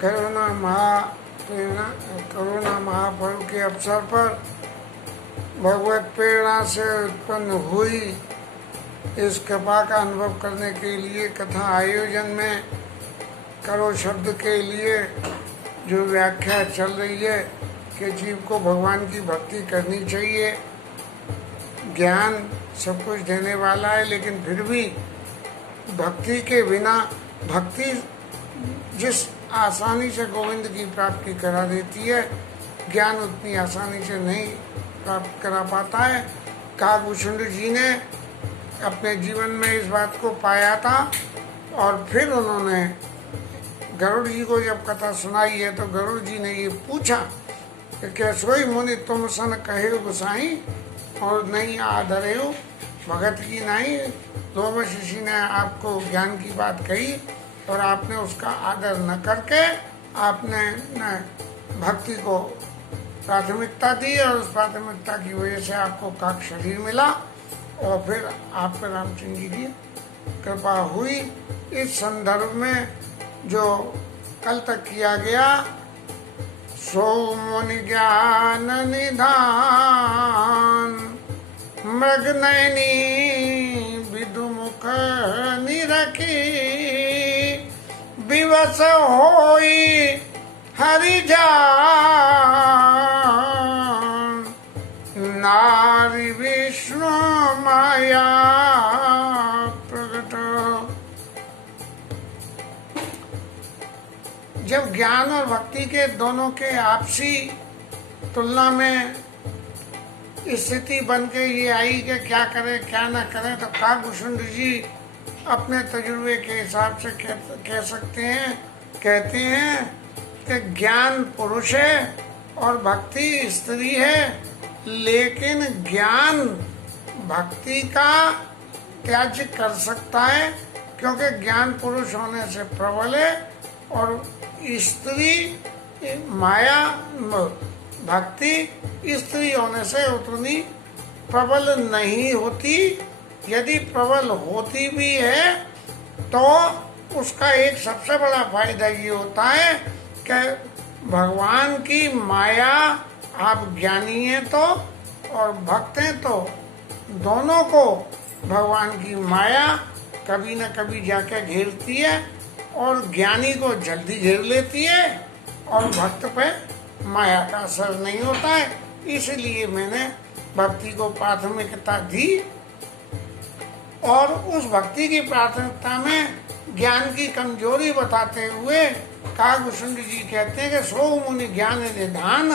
करुणा महापर्व के अवसर पर भगवत प्रेरणा से उत्पन्न हुई इस कृपा का अनुभव करने के लिए कथा आयोजन में करो शब्द के लिए जो व्याख्या चल रही है कि जीव को भगवान की भक्ति करनी चाहिए। ज्ञान सब कुछ देने वाला है, लेकिन फिर भी भक्ति के बिना, भक्ति जिस आसानी से गोविंद की प्राप्ति करा देती है, ज्ञान उतनी आसानी से नहीं प्राप्त करा पाता है। काकभूषण जी ने अपने जीवन में इस बात को पाया था और फिर उन्होंने गरुड़ जी को जब कथा सुनाई है तो गरुड़ जी ने ये पूछा कि क्या सोई मुनि तुम सन कहे गोसाई और नहीं आधरे हो भगत की नहीं। लोमश ऋषि ने आपको ज्ञान की बात कही और आपने उसका आदर न करके आपने न भक्ति को प्राथमिकता दी और उस प्राथमिकता की वजह से आपको काक शरीर मिला और फिर आप पर रामचंद्र जी की कृपा हुई। इस संदर्भ में जो कल तक किया गया, सो मुनि ज्ञान निधान मृग नयनी विदुमुख निरखी विवश होई हरि जान नारी विष्णु माया प्रकट। जब ज्ञान और भक्ति के दोनों के आपसी तुलना में स्थिति बन के ये आई कि क्या करें क्या न करें, तो काकभूषण जी अपने तजुर्बे के हिसाब से कह सकते हैं, कहते हैं कि ज्ञान पुरुष है और भक्ति स्त्री है, लेकिन ज्ञान भक्ति का त्याज्य कर सकता है क्योंकि ज्ञान पुरुष होने से प्रबल है और स्त्री माया भक्ति स्त्री होने से उतनी प्रबल नहीं होती। यदि प्रबल होती भी है तो उसका एक सबसे बड़ा फायदा ये होता है कि भगवान की माया, आप ज्ञानी हैं तो और भक्त हैं तो दोनों को भगवान की माया कभी न कभी जाके घेरती है और ज्ञानी को जल्दी घेर लेती है और भक्त पे माया का असर नहीं होता है। इसलिए मैंने भक्ति को प्राथमिकता दी और उस भक्ति की प्राथमिकता में ज्ञान की कमजोरी बताते हुए काकभूषण जी कहते हैं कि सो मुनि ज्ञान निधान,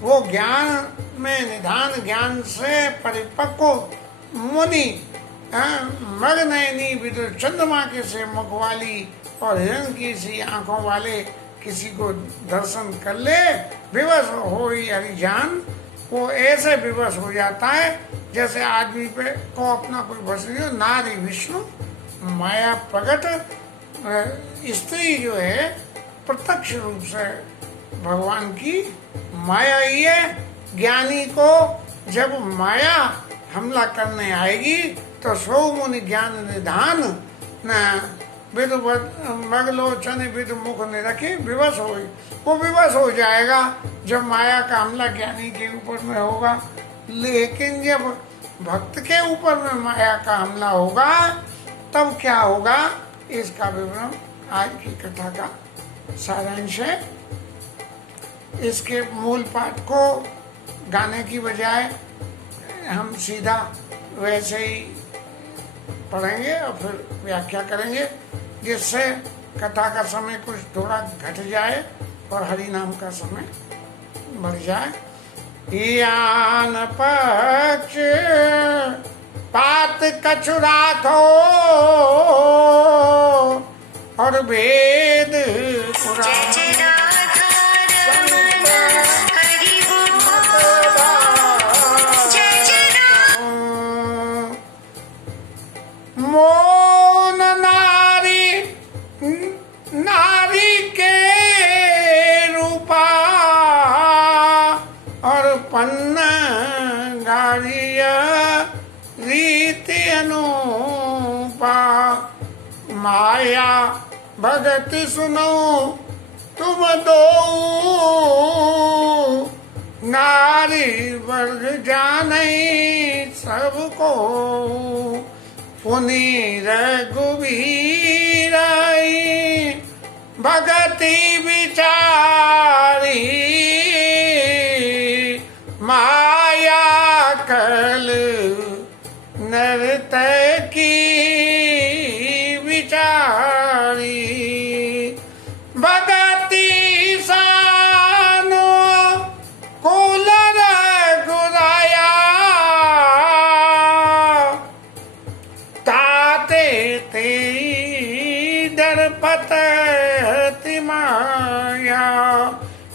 वो ज्ञान में निधान, ज्ञान से परिपक्व मुनि मृग नयनी विदुर चंद्रमा के से मुख वाली और हिरण की सी आंखों वाले किसी को दर्शन कर ले, विवश हो हरिजान, वो ऐसे विवश हो जाता है जैसे आदमी पे को अपना कोई बस नहीं हो। नारी विष्णु माया प्रकट, स्त्री जो है प्रत्यक्ष रूप से भगवान की माया ही है। ज्ञानी को जब माया हमला करने आएगी तो सो मुनि ज्ञान निधान न विदु मगलोचन विदु मुख ने रखी विवश हो, वो विवश हो जाएगा जब माया का हमला ज्ञानी के ऊपर में होगा। लेकिन जब भक्त के ऊपर में माया का हमला होगा तब क्या होगा, इसका विवरण आज की कथा का सारांश है। इसके मूल पाठ को गाने की बजाय हम सीधा वैसे ही पढ़ेंगे और फिर व्याख्या करेंगे, जिससे कथा का समय कुछ थोड़ा घट जाए और हरि नाम का समय बढ़ जाए। यान पक्ष पात कछुरा थो और वेद पुराण नारी के रूपा और पन्न गाड़िया रीति अनुपा माया भगत सुनो तुम दो नारी वर्ग जाने सबको, पुनि रघुवीर भगति विचारी, माया कल नर्तकी विचारी, भगति सानो कुल रघुराया, ताते ते दरपति माया,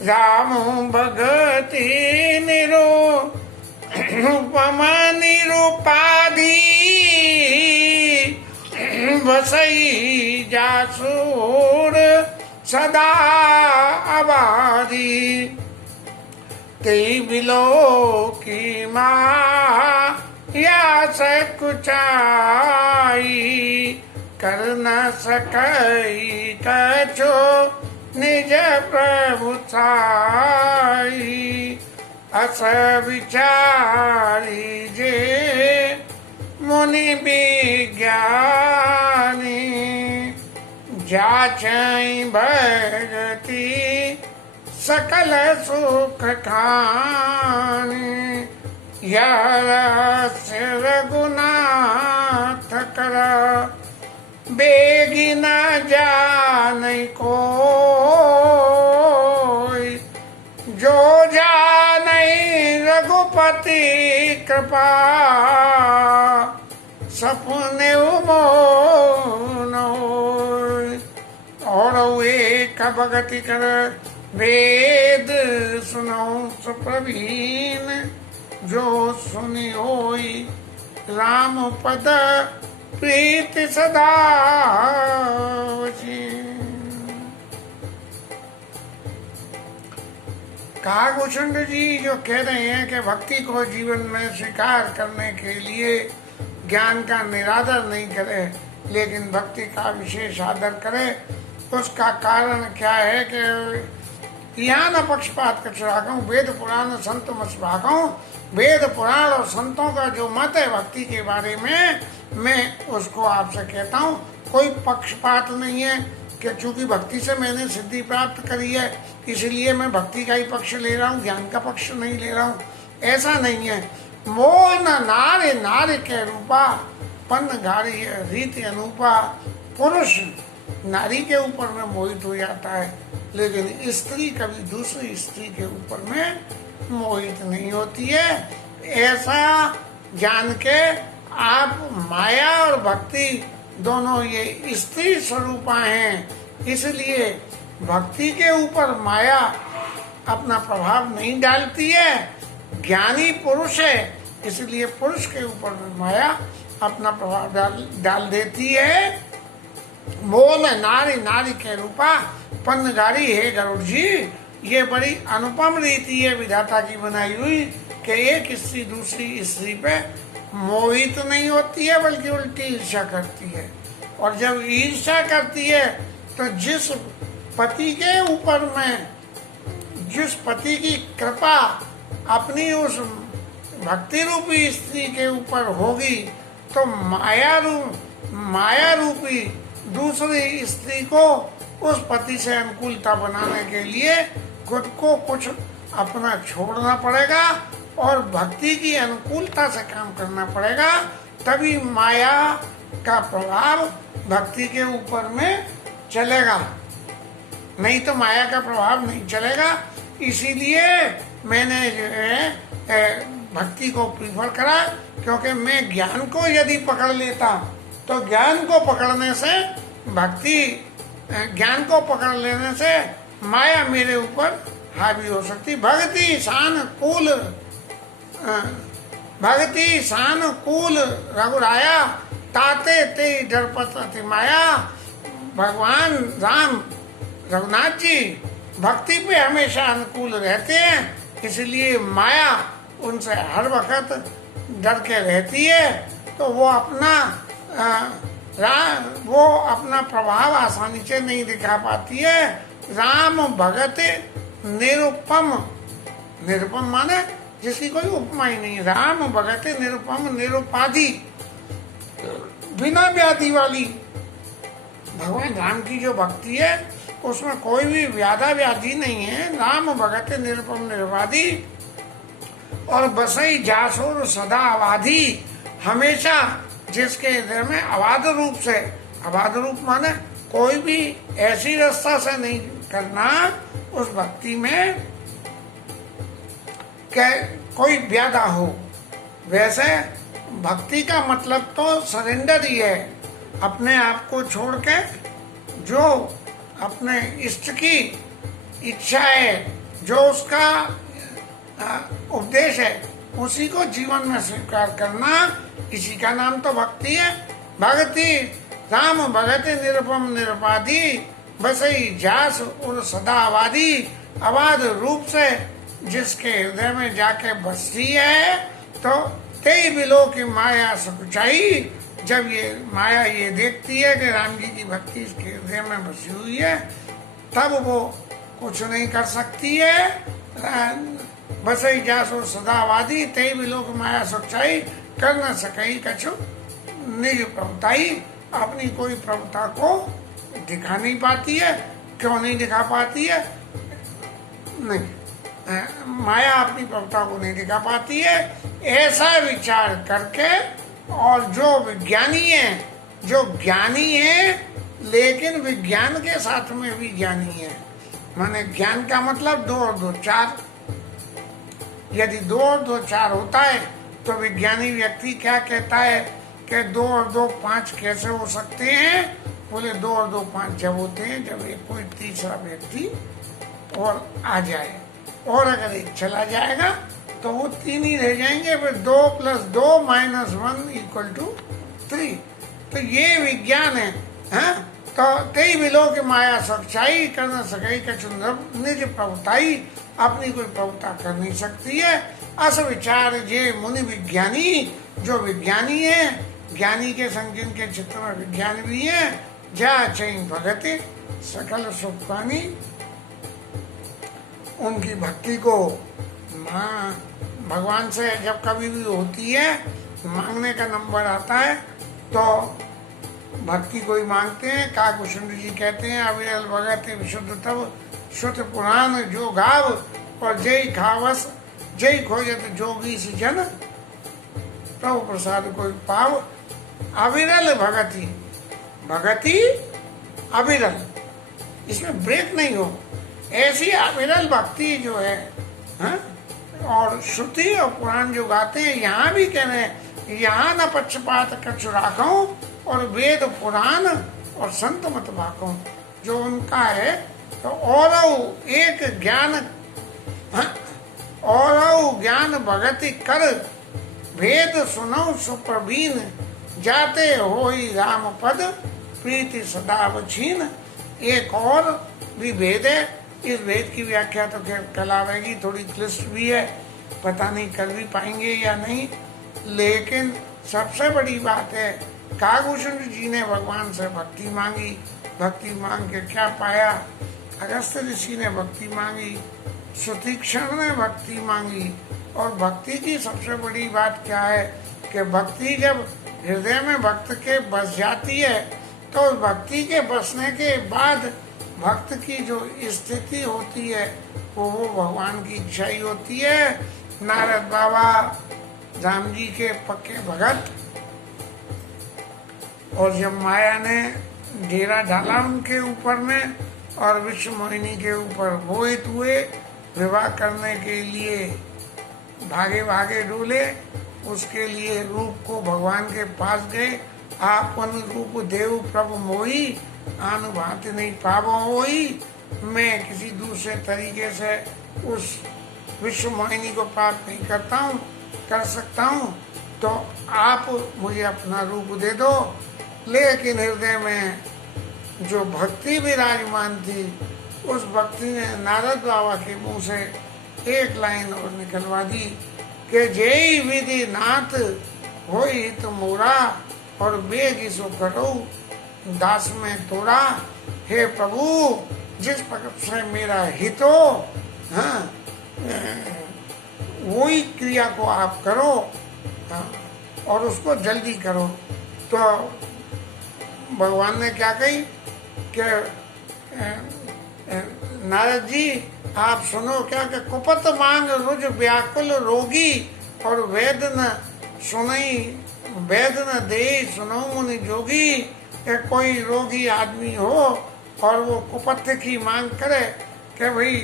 राम भगति निरूपम निरूपाधि, बसई जासूर सदा आबादी, ते बिलो की माया सकुचाई, कर न सकई कछो निज प्रभुताई, अस विचारी जे मुनि विज्ञानी, जाचई भगति सकल सुख खानी, यह रहस्य रघुनाथ कर, बेगी न जाने कोई, जो जाने रघुपति कृपा, सपने मोन होय, और एक भगति कर वेद सुनो सुप्रवीण, जो सुनी होई राम पद प्रीति सदा वची। कागभूषण जी जो कह रहे हैं कि भक्ति को जीवन में स्वीकार करने के लिए ज्ञान का निरादर नहीं करे, लेकिन भक्ति का विशेष आदर करे, उसका कारण क्या है कि यहाँ न पक्षपात कर चुराऊं, वेद पुराण संत मसभागों, वेद पुराण और संतों का जो मत है भक्ति के बारे में, मैं उसको आपसे कहता हूँ। कोई पक्षपात नहीं है कि चूंकि भक्ति से मैंने सिद्धि प्राप्त करी है इसलिए मैं भक्ति का ही पक्ष ले रहा हूँ, ज्ञान का पक्ष नहीं ले रहा हूँ, ऐसा नहीं है। मोह न नारे नारे के रूपा, पन्न घारी रीति अनूपा। पुरुष नारी के ऊपर में मोहित हो जाता है, लेकिन स्त्री कभी दूसरी स्त्री के ऊपर में मोहित नहीं होती है। ऐसा जान के आप माया और भक्ति दोनों ये स्त्री स्वरूपा हैं, इसलिए भक्ति के ऊपर माया अपना प्रभाव नहीं डालती है। ज्ञानी पुरुष है इसलिए पुरुष के ऊपर में माया अपना प्रभाव डाल देती है। मोह में नारी नारी के रूपा पन्न गारी है गरुड़ जी। ये बड़ी अनुपम रीति है विधाता की बनाई हुई कि एक स्त्री दूसरी स्त्री पे मोहित नहीं होती है बल्कि उल्टी ईर्ष्या करती है। और जब ईर्ष्या करती है तो जिस पति के ऊपर में, जिस पति की कृपा अपनी उस भक्ति रूपी स्त्री के ऊपर होगी तो माया रूपी दूसरी स्त्री को उस पति से अनुकूलता बनाने के लिए खुद को कुछ अपना छोड़ना पड़ेगा और भक्ति की अनुकूलता से काम करना पड़ेगा, तभी माया का प्रभाव भक्ति के ऊपर में चलेगा, नहीं तो माया का प्रभाव नहीं चलेगा। इसीलिए मैंने जो है भक्ति को प्रीफर करा, क्योंकि मैं ज्ञान को यदि पकड़ लेता तो ज्ञान को पकड़ने से भक्ति, ज्ञान को पकड़ लेने से माया मेरे ऊपर हावी हो सकती। भक्ति सानुकूल रघुराया, ताते ते डरपति माया। भगवान राम रघुनाथ जी भक्ति पे हमेशा अनुकूल रहते हैं, इसलिए माया उनसे हर वक्त डर के रहती है। तो वो अपना वो अपना प्रभाव आसानी से नहीं दिखा पाती है। राम भगत निरुपम, निरुपम माने जिसकी कोई उपमा ही नहीं। राम भगत निरुपम निरुपाधि, बिना व्याधि वाली। भगवान राम की जो भक्ति है उसमें कोई भी व्याधा व्याधि नहीं है। राम भगत निरुपम निरुपाधि और बसई जासुर सदा अबाधी, हमेशा जिसके हृदय में अबाध रूप से, अबाध रूप माने कोई भी ऐसी रास्ता से नहीं करना उस भक्ति में कि कोई व्याधा हो। वैसे भक्ति का मतलब तो सरेंडर ही है, अपने आप को छोड़ के जो अपने इष्ट की इच्छा है, जो उसका उपदेश है, उसी को जीवन में स्वीकार करना, इसी का नाम तो भक्ति है। भक्ति राम भगत निरुपम निरुपाधि, बसई जास और सदा आबादी, अबाध रूप से जिसके हृदय में जाके बसती है, तो कई बिलों की माया सकुचाई। जब ये माया ये देखती है कि राम जी की भक्ति इसके हृदय में बसी हुई है, तब वो कुछ नहीं कर सकती है। बसई जासो सदावादी, तई बिलों की माया सकुचाई, कर न सकई कछु निज प्रभुताई। अपनी कोई प्रभुता को दिखा नहीं पाती है। क्यों नहीं दिखा पाती है? नहीं, माया अपनी प्रभुता को नहीं दिखा पाती है। ऐसा विचार करके, और जो विज्ञानी है, जो ज्ञानी है लेकिन विज्ञान के साथ में भी ज्ञानी है, माने ज्ञान का मतलब 2 और 2 4। यदि 2 और 2 4 होता है तो विज्ञानी व्यक्ति क्या कहता है कि 2 और 2 5 कैसे हो सकते हैं? बोले 2 और 2 5 जब होते हैं जब एक कोई तीसरा व्यक्ति और आ जाए, और अगर एक चला जाएगा तो वो 3 ही रह जाएंगे। फिर 2 + 2 - 1 = 3। तो ये विज्ञान है, हाँ? तो कई बिलों की माया सच्चाई कर न सके कछु निज प्रभुताई, अपनी कोई प्रभुता कर नहीं सकती है। अस विचार जे मुनि विज्ञानी, जो विज्ञानी है, ज्ञानी के संग के चित्र में विज्ञान भी है। जा चई भगति सकल सुखानी, उनकी भक्ति को माँ भगवान से जब कभी भी होती है, मांगने का नंबर आता है तो भक्ति को ही मांगते हैं। काकुशुंड जी कहते हैं, अविरल भगत विशुद्ध तब शुद्ध पुराण जो गाव, और जय खावस जय खोजत जोगी सी जन, प्रभु प्रसाद कोई पाव। अविरल भगति, भगति अविरल, इसमें ब्रेक नहीं हो। ऐसी अविरल भक्ति जो है, हाँ? और श्रुति और पुराण जो गाते हैं, यहाँ भी कह रहे हैं, यहाँ न पक्षपात कछु राखूं, और वेद पुराण और संत मत भाकूं। जो उनका है तो और एक ज्ञान, हाँ? और ज्ञान भगति कर, भेद सुनो सुप्रवीण, जाते होई राम पद प्रीति सदा बछीन। एक और भी भेद है, इस भेद की व्याख्या तो कल आएगी, थोड़ी क्लिष्ट भी है, पता नहीं कर भी पाएंगे या नहीं। लेकिन सबसे बड़ी बात है, काकुशुंड जी ने भगवान से भक्ति मांगी, भक्ति मांग के क्या पाया? अगस्त्य ऋषि ने भक्ति मांगी, सुतीक्षण ने भक्ति मांगी। और भक्ति की सबसे बड़ी बात क्या है कि भक्ति जब हृदय में भक्त के बस जाती है, तो भक्ति के बसने के बाद भक्त की जो स्थिति होती है वो भगवान की इच्छा ही होती है। नारद बाबा राम जी के पक्के भगत, और जब माया ने डेरा डाला उनके ऊपर में और विश्व मोहिनी के ऊपर मोहित हुए, विवाह करने के लिए भागे भागे डोले, उसके लिए रूप को भगवान के पास गए। आपन रूप देव प्रभु मोही, आनु भांति नहीं पावो होई। मैं किसी दूसरे तरीके से उस विश्व मोहिनी को प्राप्त नहीं कर सकता हूँ, तो आप मुझे अपना रूप दे दो। लेकिन हृदय में जो भक्ति विराजमान थी, उस भक्ति ने नारद बाबा के मुंह से एक लाइन और निकलवा दी कि जय विधि नाथ होई तो मोरा, और वेग सो करो दास में तोड़ा। हे प्रभु, जिस प्रकार से मेरा हित हो, हाँ, वही क्रिया को आप करो, हाँ, और उसको जल्दी करो। तो भगवान ने क्या कही कि नारद जी आप सुनो क्या कि कुपत मांग रुज व्याकुल रोगी, और वेद न सुनई वेद न दे सुनो मुनि जोगी। कोई रोगी आदमी हो और वो कुपथ की मांग करे कि भाई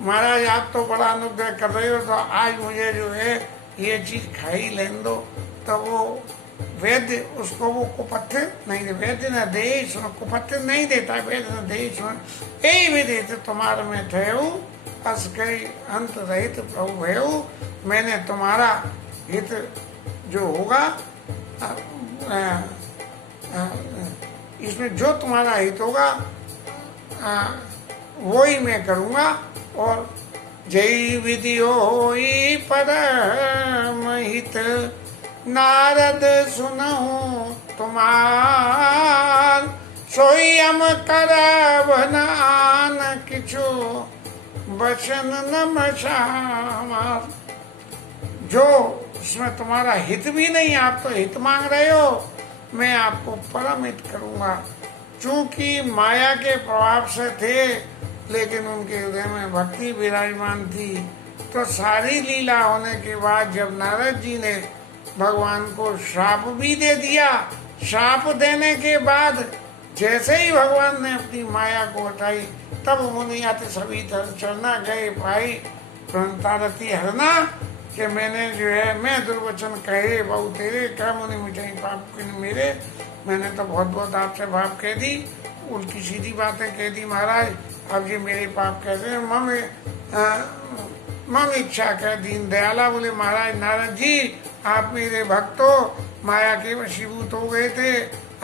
महाराज आप तो बड़ा अनुग्रह कर रहे हो, तो आज मुझे जो है ये चीज खाई लेने दो, तो वो वैद्य उसको वो कुपथ्य नहीं दे, वैद्य न दे सुनो, कुपथ्य नहीं देता, वैद्य न दे सुनो, यही विधि तुम्हारे में ठहु अस कई अंत रहित प्रभु भयउ। मैंने तुम्हारा हित जो होगा, इसमें जो तुम्हारा हित होगा वो ही मैं करूँगा। और जय विधि होई परम हित, नारद सुनहु तुम्हार, सोई हम करब न आन किछु, बचन न मशामार। जो उसमें तुम्हारा हित भी नहीं, आप तो हित मांग रहे हो, मैं आपको परम हित करूँगा। चूंकि माया के प्रभाव से थे, लेकिन उनके हृदय में भक्ति विराजमान थी, तो सारी लीला होने के बाद जब नारद जी ने भगवान को श्राप भी दे दिया, श्राप देने के बाद जैसे ही भगवान ने अपनी माया को हटाई, तब मुनि आते सभी चरना गए भाई प्रणतारती हरना, कि मैंने जो है मैं दुर्वचन कहे बहु तेरे, क्या मुनि मिठाई पाप मेरे, मैंने तो बहुत बहुत आपसे पाप कह दी, उल्टी सीधी बातें कह दी महाराज, अब ये मेरे पाप कैसे, मम इच्छा कह दीन दयाला। बोले महाराज नारद जी आप मेरे भक्त हो, माया के वशीभूत हो गए थे,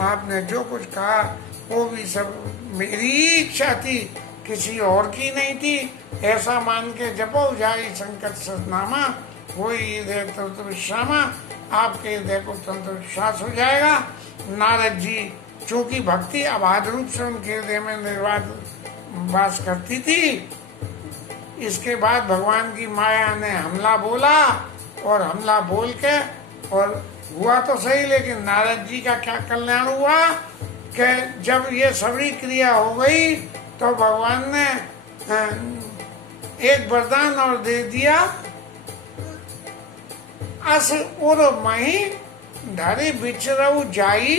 आपने जो कुछ कहा वो भी सब मेरी इच्छा थी, किसी और की नहीं थी। ऐसा मान के जपो जाए संकट सतनामा, वही हृदय तंत्र विश्रामा, आपके हृदय को तंत्र विश्वास हो जाएगा। नारद जी चूंकि भक्ति अबाध रूप से उनके हृदय में निर्वाध वास करती थी, इसके बाद भगवान की माया ने हमला बोला, और हमला बोल के और हुआ तो सही, लेकिन नारद जी का क्या कल्याण हुआ कि जब ये सभी क्रिया हो गई तो भगवान ने एक वरदान और दे दिया, अस उर मही धरी बिचरऊ जाई,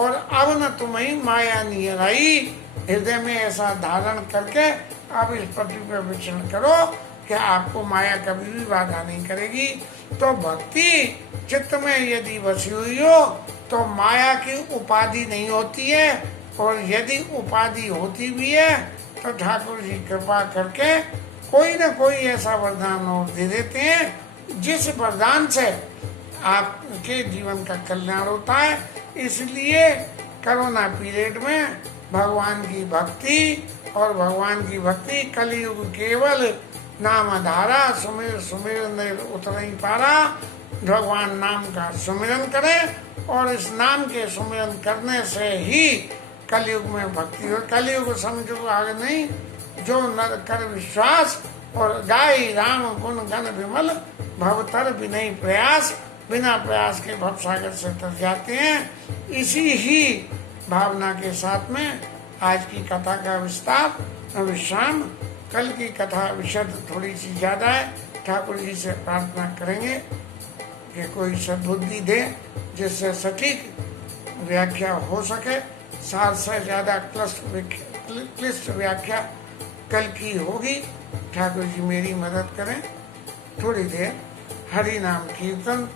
और अब न तुम्हें माया नियर आई। हृदय में ऐसा धारण करके आप इस पृथ्वी पर विचरण करो कि आपको माया कभी भी बाधा नहीं करेगी। तो भक्ति चित्त में यदि बसी हुई हो तो माया की उपाधि नहीं होती है, और यदि उपाधि होती भी है तो ठाकुर जी कृपा करके कोई न कोई ऐसा वरदान और दे देते हैं जिस वरदान से आपके जीवन का कल्याण होता है। इसलिए कोरोना पीरियड में भगवान की भक्ति, और भगवान की भक्ति कलयुग केवल नाम धारा, सुमिर सुमिर उतर ही पारा। भगवान नाम का सुमिरन करें, और इस नाम के सुमिरन करने से ही कलयुग में भक्ति हो। कलयुग समझो आगे नहीं, जो नर कर विश्वास, और गाय राम गुण गण विमल, भवतर विनय प्रयास, बिना प्रयास के भव सागर से तर जाते हैं। इसी ही भावना के साथ में आज की कथा का विस्तार विश्राम, कल की कथा विशद थोड़ी सी ज्यादा है। ठाकुर जी से प्रार्थना करेंगे कि कोई सद्बुद्धि दे जिससे सटीक व्याख्या हो सके। 7 से ज्यादा क्लिष्ट व्याख्या कल की होगी। ठाकुर जी मेरी मदद करें। थोड़ी देर हरि नाम कीर्तन,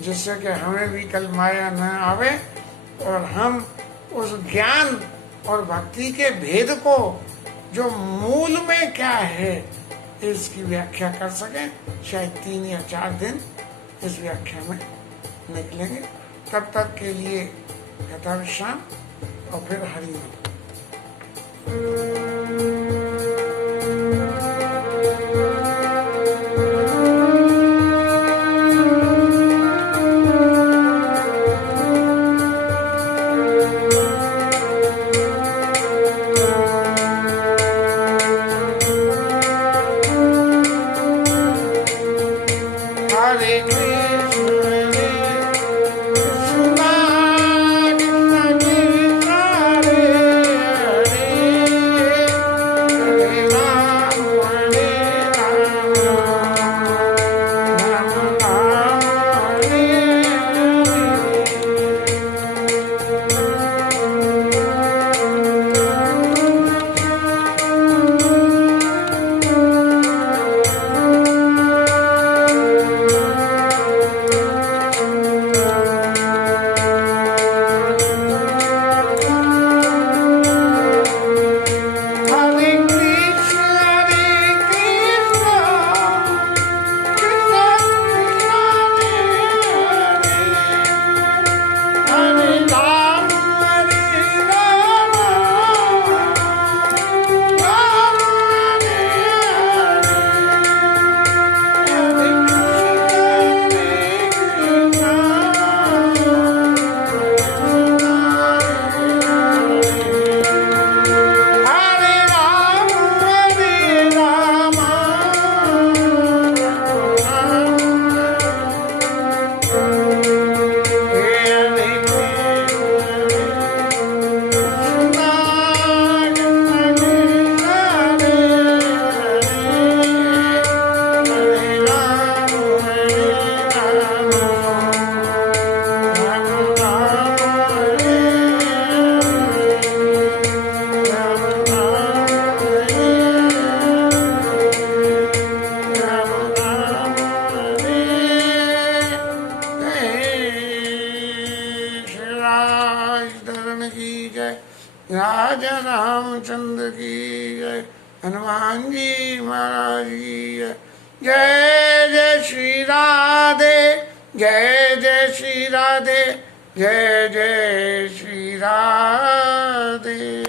जिससे कि हमें भी कल माया न आवे, और हम उस ज्ञान और भक्ति के भेद को, जो मूल में क्या है, इसकी व्याख्या कर सकें। शायद 3 या 4 दिन इस व्याख्या में निकलेंगे। तब तक के लिए कथा विश्राम, और फिर हरि नाम। जय, हनुमान जी महाराज की जय। जय जय श्री राधे, जय जय श्री राधे, जय जय श्री राधे।